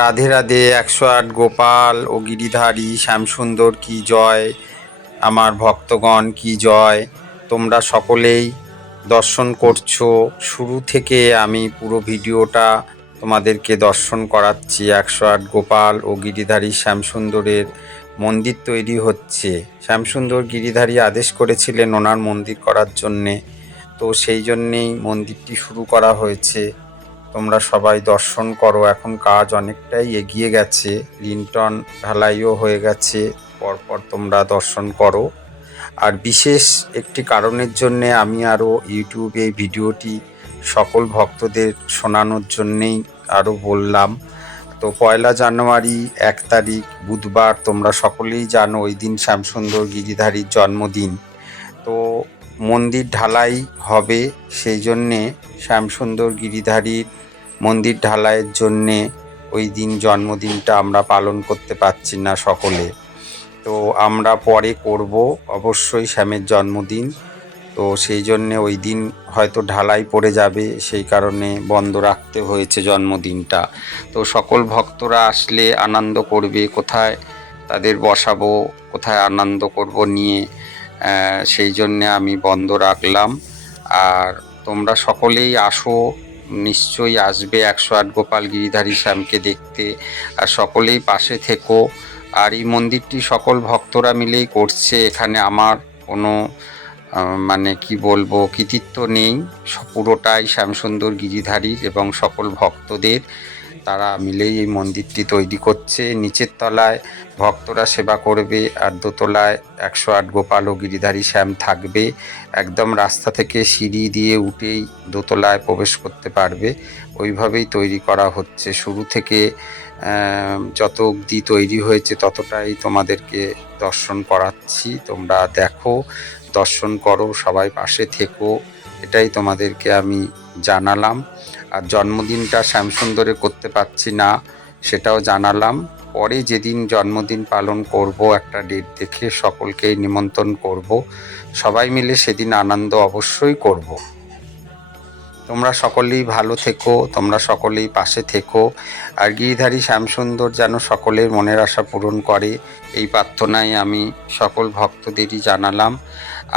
রাধে রাধে একশো আট গোপাল ও গিরিধারী, শ্যামসুন্দর কি জয়? আমার ভক্তগণ কি জয়? তোমরা সকলেই দর্শন করছ। শুরু থেকে আমি পুরো ভিডিওটা তোমাদেরকে দর্শন করাচ্ছি। একশো আট গোপাল ও গিরিধারী, শ্যামসুন্দরের মন্দির তৈরি হচ্ছে। শ্যামসুন্দর গিরিধারী আদেশ করেছিলেন ওনার মন্দির করার জন্যে। তো সেই জন্যেই মন্দিরটি শুরু করা হয়েছে। তোমরা সবাই দর্শন করো, এখন কাজ অনেকটাই এগিয়ে গেছে, লিন্টন ঢালাইও হয়ে গেছে, পরপর তোমরা দর্শন করো। আর বিশেষ একটি কারণের জন্য আমি আরও ইউটিউবে ভিডিওটি সকল ভক্তদের শোনানোর জন্যেই আরও বললাম। তো পয়লা জানুয়ারি এক তারিখ, বুধবার তোমরা সকলেই জানো, ওই দিন শ্যামসুন্দর গিরিধারীর জন্মদিন। তো মন্দির ঢালাই হবে সেই জন্যে শ্যামসুন্দর গিরিধারীর মন্দির ঢালাইয়ের জন্যে ওই দিন জন্মদিনটা আমরা পালন করতে পারছি না সকলে। তো আমরা পরে করব অবশ্যই শ্যামের জন্মদিন। তো সেই জন্যে ওই দিন হয়তো ঢালাই পড়ে যাবে, সেই কারণে বন্ধ রাখতে হয়েছে জন্মদিনটা। তো সকল ভক্তরা আসলে আনন্দ করবে, কোথায় তাদের বসাবো, কোথায় আনন্দ করব নিয়ে সেই জন্যে আমি বন্ধ রাখলাম। আর তোমরা সকলেই আসো, নিশ্চয়ই আসবে একশো আট গোপাল গিরিধারী শ্যামকে দেখতে। আর সকলেই পাশে থেকো। আর এই মন্দিরটি সকল ভক্তরা মিলেই করছে। এখানে আমার কোনো মানে কি বলব, কৃতিত্ব নেই। পুরোটাই শ্যামসুন্দর গিরিধারীর এবং সকল ভক্তদের। তারা মিলেই এই মন্দিরটি তৈরি করছে। নিচের তলায় ভক্তরা সেবা করবে আর দোতলায় একশো আট গোপাল ও গিরিধারী শ্যাম থাকবে। একদম রাস্তা থেকে সিঁড়ি দিয়ে উঠেই দোতলায় প্রবেশ করতে পারবে। ওইভাবেই তৈরি করা হচ্ছে। শুরু থেকে যত অবধি তৈরি হয়েছে ততটাই তোমাদেরকে দর্শন করাচ্ছি। তোমরা দেখো, দর্শন করো, সবাই পাশে থেকো। এটাই তোমাদেরকে আমি জানালাম। আর জন্মদিনটা শ্যামসুন্দরে করতে পারছি না, সেটাও জানালাম। পরে যেদিন জন্মদিন পালন করব, একটা ডেট দেখে সকলকেই নিমন্ত্রণ করব। সবাই মিলে সেদিন আনন্দ অবশ্যই করব। তোমরা সকলেই ভালো থেকো, তোমরা সকলেই পাশে থেকো। আর গিরিধারী শ্যামসুন্দর যেন সকলের মনের আশা পূরণ করে, এই প্রার্থনায় আমি সকল ভক্তদেরই জানালাম।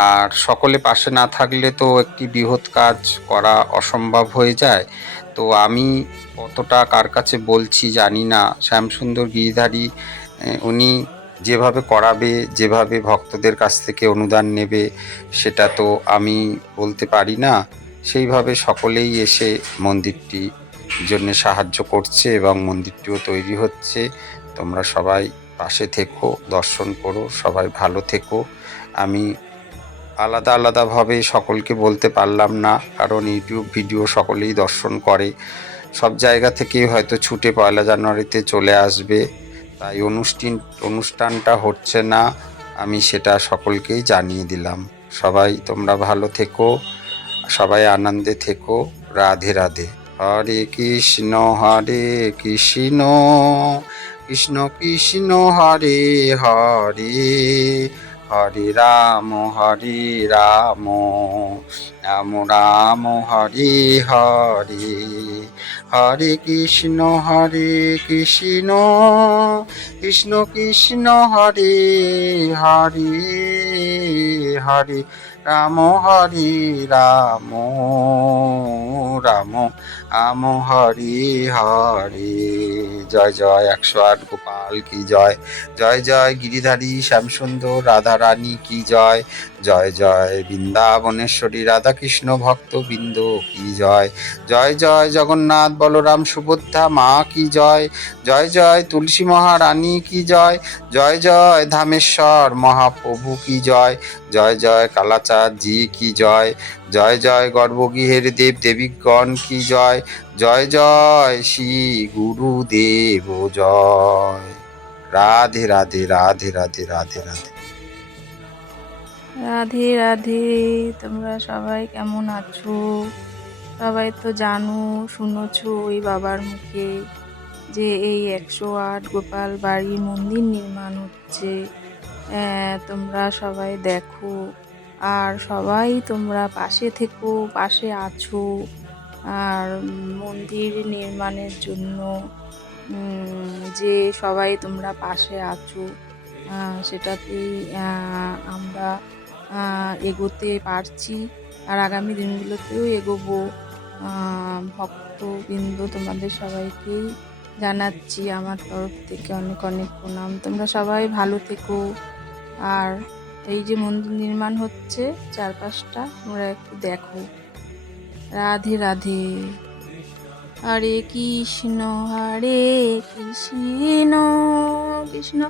আর সকলে পাশে না থাকলে তো একটি বৃহৎ কাজ করা অসম্ভব হয়ে যায়। তো আমি কতটা কার কাছে বলছি জানি না। শ্যামসুন্দর গিরিধারী উনি যেভাবে করাবে, যেভাবে ভক্তদের কাছ থেকে অনুদান নেবে, সেটা তো আমি বলতে পারি না। সেইভাবে সকলেই এসে মন্দিরটি জন্য সাহায্য করছে এবং মন্দিরটিও তৈরি হচ্ছে। তোমরা সবাই পাশে থেকো, দর্শন করো, সবাই ভালো থেকো। আমি আলাদা আলাদাভাবে সকলকে বলতে পারলাম না, কারণ ইউটিউব ভিডিও সকলেই দর্শন করে। সব জায়গা থেকেই হয়তো ছুটে পয়লা জানুয়ারিতে চলে আসবে, তাই অনুষ্ঠান, অনুষ্ঠানটা হচ্ছে না, আমি সেটা সকলকেই জানিয়ে দিলাম। সবাই তোমরা ভালো থেকো। সবাই আনন্দে থেকো, রাধে রাধে। হরে কৃষ্ণ হরে কৃষ্ণ কৃষ্ণ কৃষ্ণ, হরে হরে। হরে রাম হরে রাম রাম রাম, হরে হরে। হরে কৃষ্ণ হরে কৃষ্ণ কৃষ্ণ কৃষ্ণ, হরে হরে। হরে রাম হরি রাম রাম। রাম হরি হরি। জয় জয়, একশো আট গোপাল কি জয়? জয় জয়, গিরিধারী, শ্যামসুন্দর, রাধারানী কি জয়? জয় জয় বৃন্দাবনেশ্বরী রাধাকৃষ্ণ ভক্ত বৃন্দ কি জয়? জয় জয় জগন্নাথ বলরাম সুভদ্রা মা কি জয়? জয় জয় তুলসী মহারানী কি জয়? জয় জয় ধামেশ্বর মহাপ্রভু কি জয়? জয় জয় কালাচাঁদ জি কি জয়? জয় জয় গর্ভগৃহের দেব দেবীগণ কি জয়? জয় জয় শ্রী গুরুদেব জয়। রাধে রাধে রাধে রাধে রাধে রাধে। রাধে রাধে, তোমরা সবাই কেমন আছো? সবাই তো জানো, শুনেছো ওই বাবার মুখে যে এই একশো আট গোপাল বাড়ি মন্দির নির্মাণ হচ্ছে। তোমরা সবাই দেখো। আর সবাই তোমরা পাশে থেকো, পাশে আছো। আর মন্দির নির্মাণের জন্য যে সবাই তোমরা পাশে আছো সেটাতেই আমরা এগোতে পারছি। আর আগামী দিনগুলোতেও এগোবো। ভক্তবৃন্দ তোমাদের সবাইকেই জানাচ্ছি আমার তরফ থেকে অনেক অনেক প্রণাম। তোমরা সবাই ভালো থেকো। আর এই যে মন্দির নির্মাণ হচ্ছে চারপাশটা, তোমরা একটু দেখো। রাধে রাধে। হরে কৃষ্ণ হরে কৃষ্ণ কৃষ্ণ।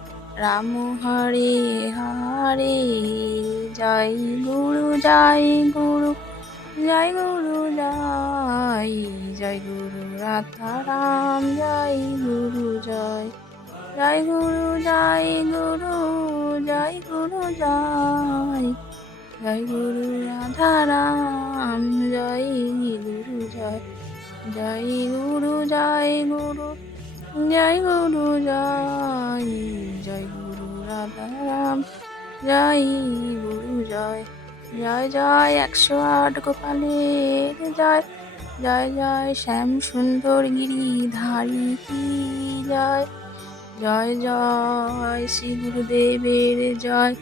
রাম হরে হরে জয় গুরু জয় গুরু জয় গুরু জয় জয় গুরু রাধা রাম জয় গুরু জয় জয় গুরু জয় গুরু জয় গুরু জয় জয় গুরু রাধা রাম জয় গুরু জয় জয় গুরু জয় গুরু জয় গুরু জয় রাম জয় গুরু জয়। জয় জয় একশো আট গোপালের জয়। জয় জয় শ্যাম সুন্দর গিরিধারী কি জয়। জয় জয় শ্রী গুরুদেবের জয়।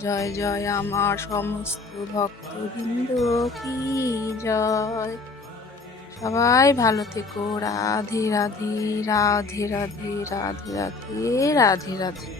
জয় জয় আমার সমস্ত ভক্ত ভক্তবৃন্দ কি জয়। সবাই ভালো থেকো। রাধে রাধে রাধে রাধে রাধে রাধে রাধে রাধে।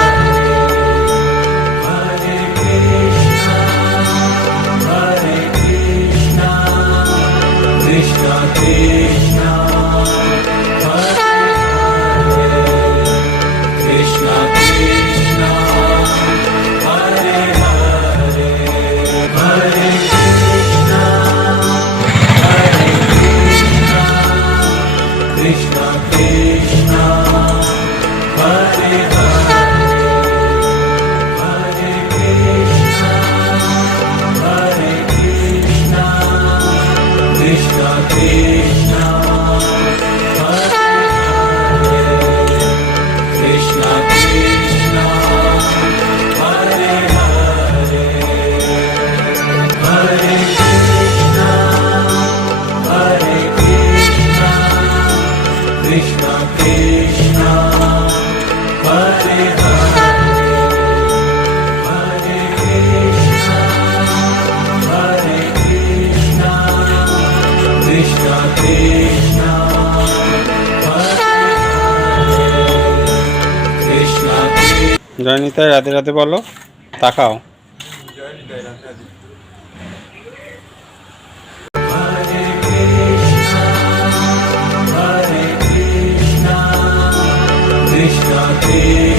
Maria. জয়নিতাই রাতে রাতে বলো তাকাও Krishna